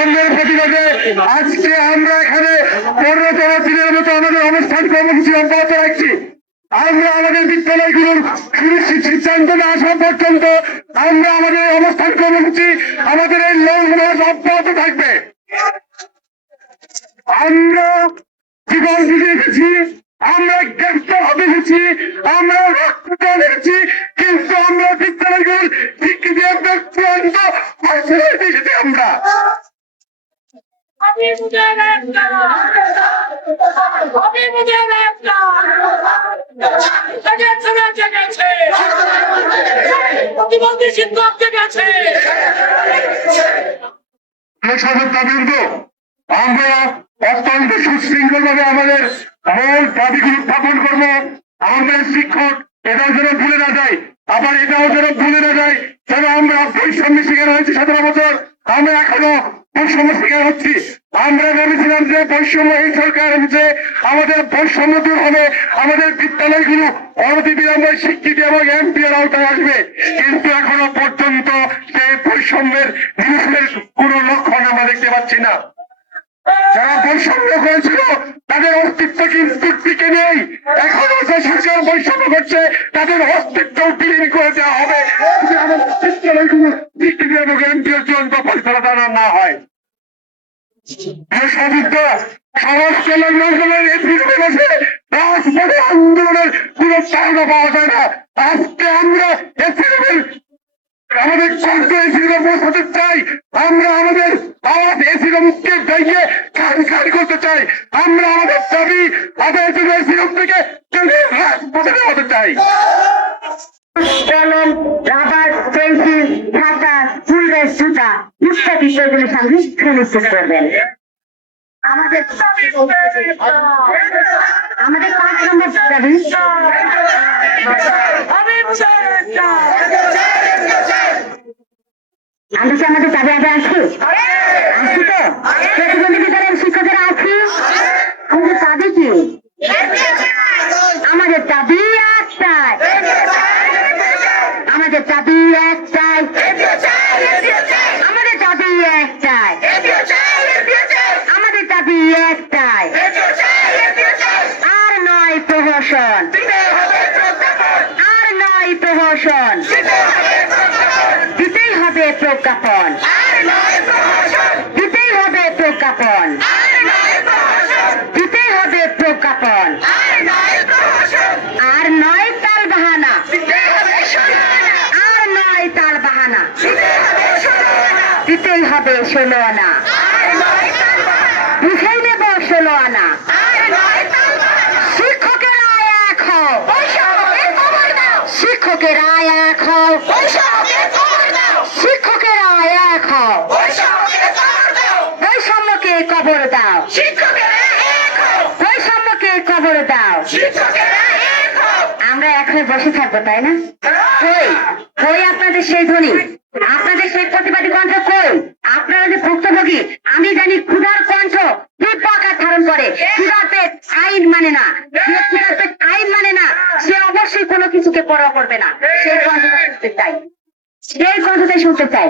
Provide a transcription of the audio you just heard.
বৈষম্যের প্রতিবাদে আজকে আমরা এখানে পনেরোতম দিনের মতো আমাদের অনুষ্ঠান কর্মসূচি অব্যাহত রাখছি। আমরা আমাদের বিদ্যালয়গুলোর সিদ্ধান্ত না আসা পর্যন্ত আমরা আমাদের অবস্থান কর্মসূচি আমাদের এই লং মার্চ অব্যাহত থাকবে। আমরা জীবন দিয়ে এসেছি, আমরা গ্রেফতার হতে এসেছি, আমরা রক্ত এসেছি কিন্তু আমরা বিদ্যালয়গুলোর শিক্ষিত আমরা আমি মুঝে একটা আমি মুঝে একটা জেগেছে জেগেছে প্রতিবন্ধী শিক্ষক আমাদের মূল দাবিগুলো উত্থাপন করব আমাদের শিক্ষক এটাও যেন ভুলে না যায় আবার এটাও যেন ভুলে না যায় যেন আমরা বৈষম্যের শিকার হয়েছি সতেরো বছর। আমরা এখনও বৈষম্য হচ্ছে আমরা ভেবেছিলাম যে বৈষম্য এই সরকার যে আমাদের বৈষম্য দূর হবে, আমাদের বিদ্যালয়গুলো অনতি বিলম্বে শিক্ষিত এবং এমপিআর আওতায় আসবে। কিন্তু এখনও পর্যন্ত সেই বৈষম্যের জিনিসের কোন লক্ষণ আমরা দেখতে পাচ্ছি না। যারা বৈষম্য করেছিল তাদের অস্তিত্ব কিন্তু টিকে নেই এখনও যে সরকার বৈষম্য করছে তাদের অস্তিত্ব বিলীন করে দেওয়া হবে। এমপিআর চূড়ান্ত ফয়সলা না হয়। সমাজ কল্যাণ মন্ত্রণালয়ের আন্দোলনের কোন চাহিদা পাওয়া যায় না। আজকে আমরা এসিরুমের আমাদের কণ্ঠ এসিরুমে পৌঁছাতে চাই। আমরা আমাদের আওয়াজ এসিরুমকে ভেঙে খান খান করতে চাই। আমরা আমাদের দাবি আদায়ের জন্য এসিরুম থেকে রাজপথে চাই। কলম রাবার পেন্সিল খাতা ফুলের সুতা ইত্যাদি সেগুলি সঙ্গে সুনিশ্চিত করবেন। আমাদের আমাদের পাঁচ নম্বর দাবি। কি আমাদের দাবি আগে আছি আছি তো? প্রতিবন্ধী শিক্ষকেরা আছি। আমাদের দাবি কি? আমাদের দাবি একটাই। আমাদের দাবি একটাই। আমাদের দাবি একটাই। আমাদের দাবি একটাই। আর নয় প্রহসন। আর নয় প্রহসন। প্রজ্ঞাপন। দিতেই হবে প্রজ্ঞাপন। দিতেই হবে প্রজ্ঞাপন। আর নয় তাল বাহানা। আর নয় তাল বাহানা। দিতেই হবে ষোলো আনা বুঝেই নেব ষোলো আনা শিক্ষকেরা এক হও। শিক্ষকেরা এক হও শিক্ষকেরা এক হও বৈষম্যকে কবর দাও কবর দাও। আমরা এখনও বসে থাকব, তাই না? কই? কই আপনাদের সেই ধ্বনি? আপনাদের সেই প্রতিবাদী কণ্ঠ কই? আপনারা যে ভুক্তভোগী, আমি জানি ক্ষুধার কণ্ঠ তীব্র আকার ধারণ করে। আইন মানে না। আইন মানে না, সে অবশ্যই কোনো কিছুকে পরোয়া করবে না। সেই কণ্ঠটা শুনতে চাই। সেই কণ্ঠটা শুনতে চাই।